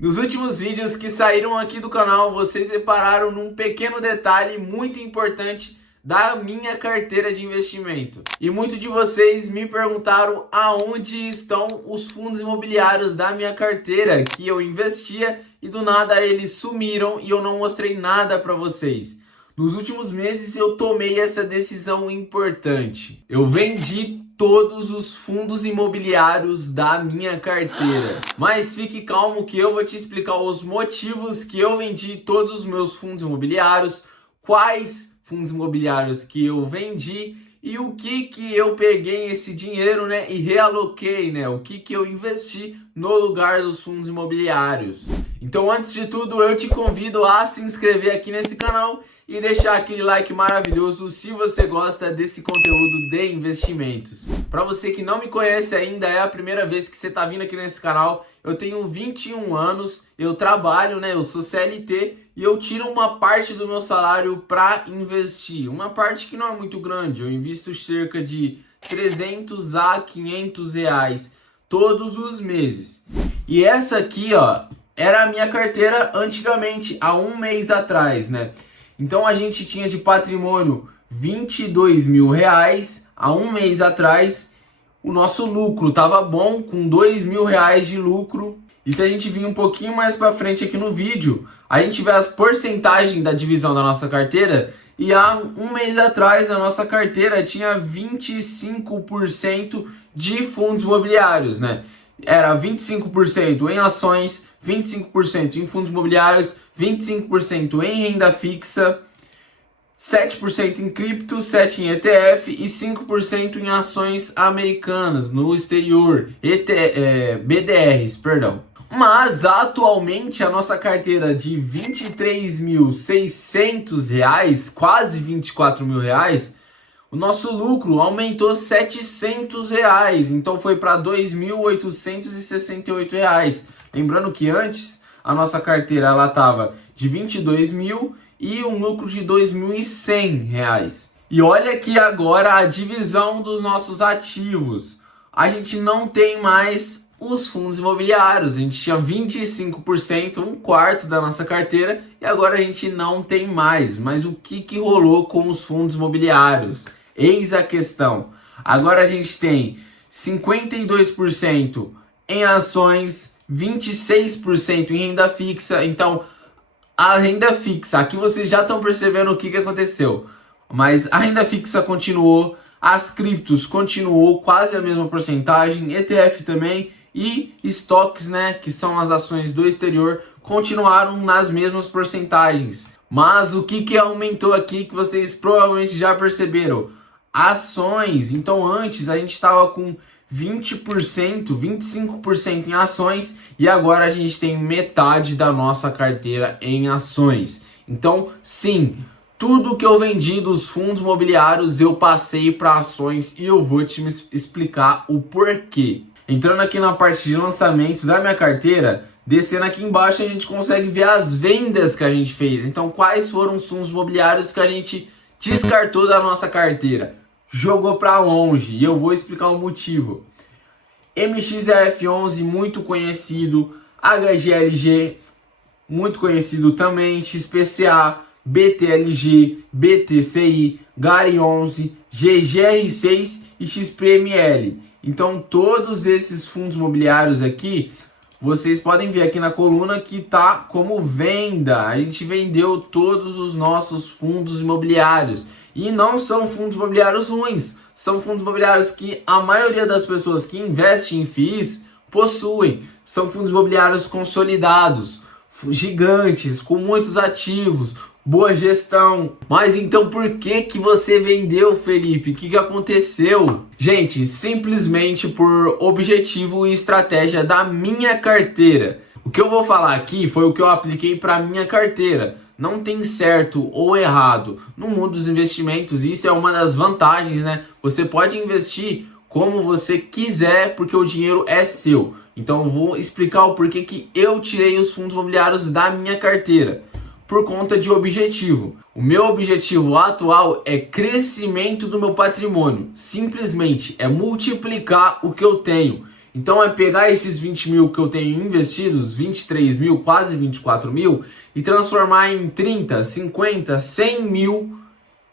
Nos últimos vídeos que saíram aqui do canal, vocês repararam num pequeno detalhe muito importante da minha carteira de investimento. E muitos de vocês me perguntaram aonde estão os fundos imobiliários da minha carteira que eu investia e do nada eles sumiram e eu não mostrei nada para vocês. Nos últimos meses eu tomei essa decisão importante. Eu vendi todos os fundos imobiliários da minha carteira. Mas fique calmo que eu vou te explicar os motivos que eu vendi todos os meus fundos imobiliários, quais fundos imobiliários que eu vendi e o que eu peguei esse dinheiro, né, e realoquei, né, o que eu investi no lugar dos fundos imobiliários. Então, antes de tudo, eu te convido a se inscrever aqui nesse canal e deixar aquele like maravilhoso se você gosta desse conteúdo de investimentos. Para você que não me conhece ainda, é a primeira vez que você está vindo aqui nesse canal, eu tenho 21 anos, eu trabalho, né, eu sou CLT e eu tiro uma parte do meu salário para investir. Uma parte que não é muito grande, eu invisto cerca de 300 a 500 reais todos os meses. E essa aqui, ó, era a minha carteira antigamente, há um mês atrás, né? Então a gente tinha de patrimônio 22 mil reais há um mês atrás. O nosso lucro estava bom, com 2 mil reais de lucro. E se a gente vir um pouquinho mais para frente aqui no vídeo, a gente vê as porcentagens da divisão da nossa carteira. E há um mês atrás a nossa carteira tinha 25% de fundos imobiliários, né? Era 25% em ações, 25% em fundos imobiliários, 25% em renda fixa, 7% em cripto, 7% em ETF e 5% em ações americanas no exterior, BDRs, perdão. Mas atualmente a nossa carteira de R$ 23.600, quase R$ 24 mil reais, o nosso lucro aumentou R$ 700, então foi para R$ 2.868. Lembrando que antes a nossa carteira ela estava de 22 mil e um lucro de R$ 2.100. E olha aqui agora a divisão dos nossos ativos. A gente não tem mais os fundos imobiliários. A gente tinha 25%, um quarto da nossa carteira, e agora a gente não tem mais. Mas o que rolou com os fundos imobiliários? Eis a questão. Agora a gente tem 52% em ações, 26% em renda fixa. Então, a renda fixa, aqui vocês já estão percebendo o que aconteceu. Mas a renda fixa continuou, as criptos continuou quase a mesma porcentagem, ETF também, e estoques, né, que são as ações do exterior, continuaram nas mesmas porcentagens. Mas o que aumentou aqui, que vocês provavelmente já perceberam? Ações. Então antes a gente estava com 20%, 25% em ações e agora a gente tem metade da nossa carteira em ações. Então sim, tudo que eu vendi dos fundos imobiliários eu passei para ações e eu vou te explicar o porquê. Entrando aqui na parte de lançamento da minha carteira, descendo aqui embaixo a gente consegue ver as vendas que a gente fez. Então quais foram os fundos imobiliários que a gente descartou da nossa carteira? Jogou para longe e eu vou explicar o motivo. MXRF11, muito conhecido, HGLG, muito conhecido também, XPCA, BTLG, BTCI, GARI11, GGR6 e XPML. Então todos esses fundos imobiliários aqui, vocês podem ver aqui na coluna que tá como venda. A gente vendeu todos os nossos fundos imobiliários. E não são fundos imobiliários ruins. São fundos imobiliários que a maioria das pessoas que investem em FIIs possuem. São fundos imobiliários consolidados, gigantes, com muitos ativos, boa gestão. Mas então por que você vendeu, Felipe? O que aconteceu? Gente, simplesmente por objetivo e estratégia da minha carteira. O que eu vou falar aqui foi o que eu apliquei para minha carteira. Não tem certo ou errado no mundo dos investimentos. Isso é uma das vantagens, né? Você pode investir como você quiser porque o dinheiro é seu. Então eu vou explicar o porquê que eu tirei os fundos imobiliários da minha carteira. Por conta de objetivo. O meu objetivo atual é crescimento do meu patrimônio. Simplesmente é multiplicar o que eu tenho. Então é pegar esses 20 mil que eu tenho investidos, 23 mil, quase 24 mil, e transformar em 30, 50, 100 mil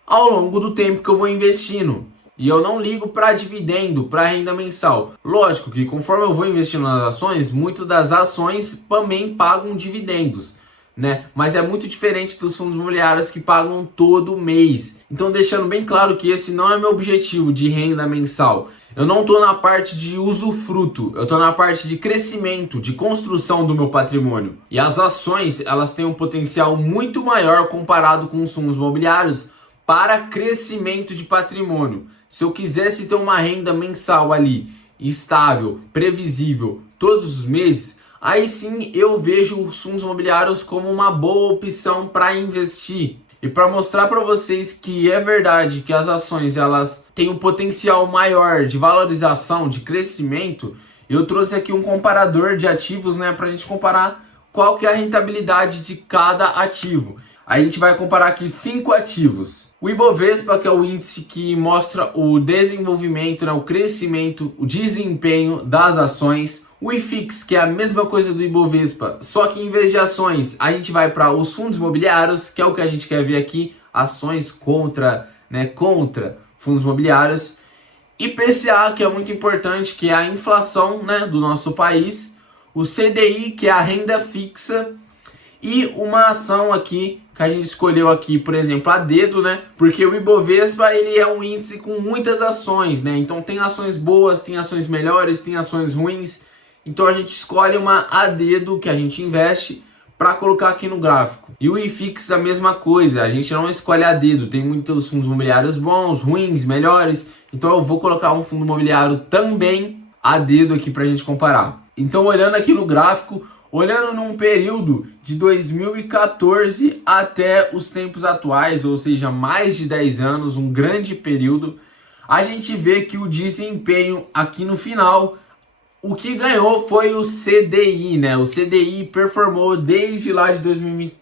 ao longo do tempo que eu vou investindo. E eu não ligo para dividendo, para renda mensal. Lógico que conforme eu vou investindo nas ações, muitas das ações também pagam dividendos, né? Mas é muito diferente dos fundos imobiliários que pagam todo mês. Então deixando bem claro que esse não é meu objetivo de renda mensal. Eu não estou na parte de usufruto, eu estou na parte de crescimento, de construção do meu patrimônio. E as ações, elas têm um potencial muito maior comparado com os fundos imobiliários para crescimento de patrimônio. Se eu quisesse ter uma renda mensal ali, estável, previsível, todos os meses, aí sim eu vejo os fundos imobiliários como uma boa opção para investir. E para mostrar para vocês que é verdade que as ações elas têm um potencial maior de valorização, de crescimento, eu trouxe aqui um comparador de ativos, né, para a gente comparar qual que é a rentabilidade de cada ativo. A gente vai comparar aqui 5 ativos. O Ibovespa, que é o índice que mostra o desenvolvimento, né, o crescimento, o desempenho das ações. O IFIX, que é a mesma coisa do Ibovespa, só que em vez de ações, a gente vai para os fundos imobiliários, que é o que a gente quer ver aqui, ações contra fundos imobiliários. IPCA, que é muito importante, que é a inflação, né, do nosso país. O CDI, que é a renda fixa. E uma ação aqui que a gente escolheu aqui, por exemplo, a dedo, né? Porque o Ibovespa, ele é um índice com muitas ações, né? Então tem ações boas, tem ações melhores, tem ações ruins. Então a gente escolhe uma a dedo que a gente investe para colocar aqui no gráfico. E o IFIX a mesma coisa, a gente não escolhe a dedo, tem muitos fundos imobiliários bons, ruins, melhores. Então eu vou colocar um fundo imobiliário também a dedo aqui para a gente comparar. Então olhando aqui no gráfico, olhando num período de 2014 até os tempos atuais, ou seja, mais de 10 anos, um grande período, a gente vê que o desempenho aqui no final, o que ganhou foi o CDI, né? O CDI performou desde lá de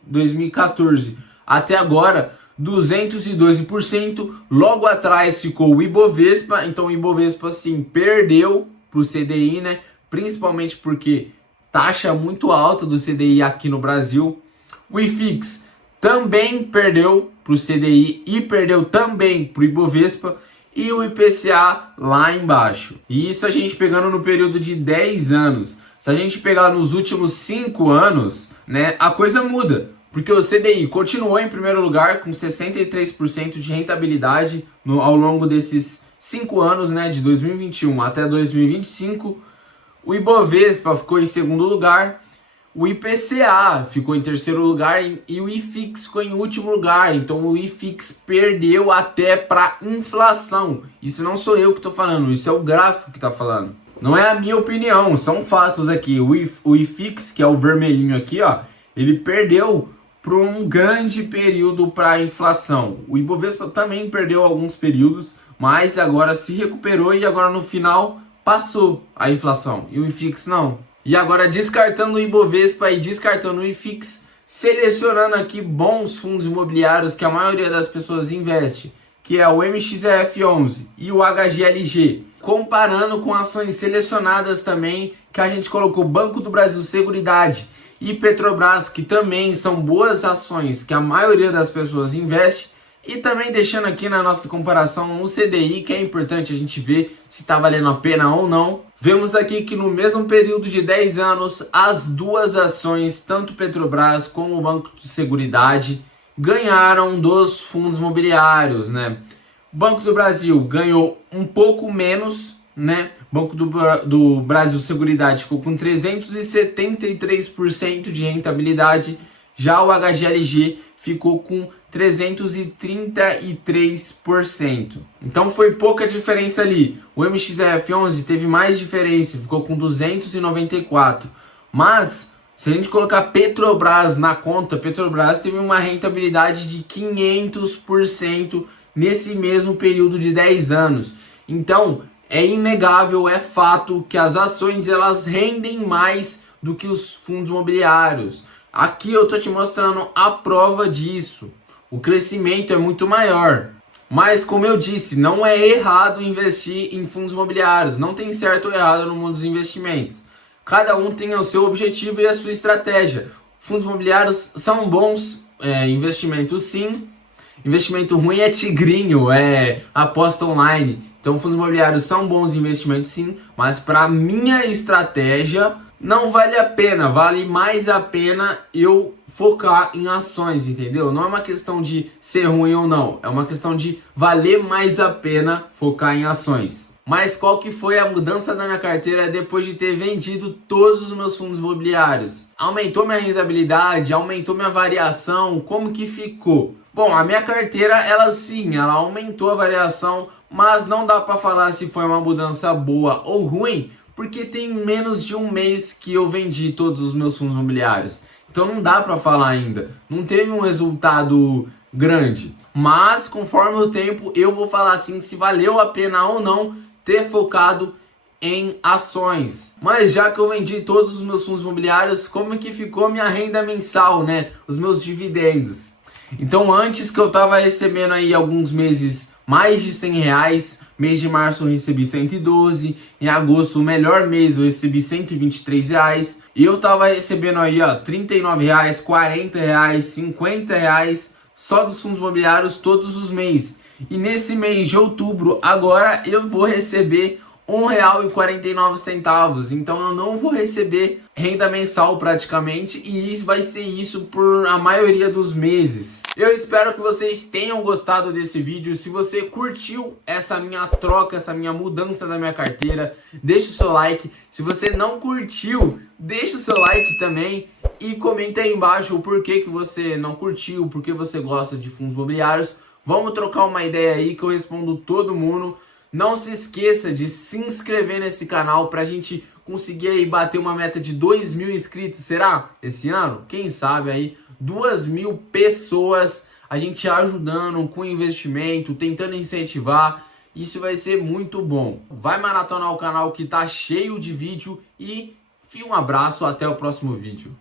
2014 até agora 212%. Logo atrás ficou o Ibovespa, então o Ibovespa sim perdeu para o CDI, né? Principalmente porque taxa muito alta do CDI aqui no Brasil. O IFIX também perdeu para o CDI e perdeu também para o Ibovespa. E o IPCA lá embaixo. E isso a gente pegando no período de 10 anos. Se a gente pegar nos últimos 5 anos, né, a coisa muda. Porque o CDI continuou em primeiro lugar com 63% de rentabilidade ao longo desses 5 anos, né, de 2021 até 2025. O Ibovespa ficou em segundo lugar, o IPCA ficou em terceiro lugar e o IFIX ficou em último lugar. Então o IFIX perdeu até para inflação. Isso não sou eu que estou falando, isso é o gráfico que está falando. Não é a minha opinião, são fatos aqui. O IFIX, que é o vermelhinho aqui, ó, ele perdeu por um grande período para a inflação. O Ibovespa também perdeu alguns períodos, mas agora se recuperou e agora no final passou a inflação, e o IFIX não. E agora descartando o Ibovespa e descartando o IFIX, selecionando aqui bons fundos imobiliários que a maioria das pessoas investe, que é o MXRF11 e o HGLG, comparando com ações selecionadas também, que a gente colocou Banco do Brasil Seguridade e Petrobras, que também são boas ações que a maioria das pessoas investe. E também deixando aqui na nossa comparação o CDI, que é importante a gente ver se está valendo a pena ou não. Vemos aqui que no mesmo período de 10 anos, as duas ações, tanto Petrobras como o Banco de Seguridade, ganharam dos fundos imobiliários, né? O Banco do Brasil ganhou um pouco menos, né? O Banco do Brasil Seguridade ficou com 373% de rentabilidade, já o HGLG ficou com 333%. Então foi pouca diferença ali. O MXRF11 teve mais diferença, ficou com 294. Mas se a gente colocar Petrobras na conta, Petrobras teve uma rentabilidade de 500% nesse mesmo período de 10 anos. Então é inegável, é fato que as ações elas rendem mais do que os fundos imobiliários. Aqui eu tô te mostrando a prova disso. O crescimento é muito maior. Mas como eu disse, não é errado investir em fundos imobiliários, não tem certo ou errado no mundo dos investimentos. Cada um tem o seu objetivo e a sua estratégia. Fundos imobiliários são bons investimentos, sim. Investimento ruim é tigrinho, é aposta online. Então fundos imobiliários são bons investimentos, sim, mas para minha estratégia não vale a pena, vale mais a pena eu focar em ações, entendeu? Não é uma questão de ser ruim ou não, é uma questão de valer mais a pena focar em ações. Mas qual que foi a mudança da minha carteira depois de ter vendido todos os meus fundos imobiliários? Aumentou minha rentabilidade? Aumentou minha variação? Como que ficou? Bom, a minha carteira, ela aumentou a variação, mas não dá para falar se foi uma mudança boa ou ruim, porque tem menos de um mês que eu vendi todos os meus fundos imobiliários. Então não dá para falar ainda. Não teve um resultado grande. Mas conforme o tempo, eu vou falar assim se valeu a pena ou não ter focado em ações. Mas já que eu vendi todos os meus fundos imobiliários, como que ficou minha renda mensal, né? Os meus dividendos. Então antes que eu tava recebendo aí alguns meses mais de R$100, mês de março eu recebi 112, em agosto, o melhor mês, eu recebi R$123, e eu tava recebendo aí, ó, R$39, R$40, R$50, só dos fundos imobiliários todos os meses. E nesse mês de outubro, agora eu vou receber R$1,49, então eu não vou receber renda mensal praticamente, e vai ser isso por a maioria dos meses. Eu espero que vocês tenham gostado desse vídeo. Se você curtiu essa minha troca, essa minha mudança da minha carteira, deixa o seu like. Se você não curtiu, deixa o seu like também e comenta aí embaixo o porquê que você não curtiu, por que você gosta de fundos imobiliários. Vamos trocar uma ideia aí que eu respondo todo mundo. Não se esqueça de se inscrever nesse canal pra gente conseguir aí bater uma meta de 2.000 inscritos, será? Esse ano? Quem sabe aí 2.000 pessoas, a gente ajudando com investimento, tentando incentivar. Isso vai ser muito bom. Vai maratonar o canal que tá cheio de vídeo e um abraço, até o próximo vídeo.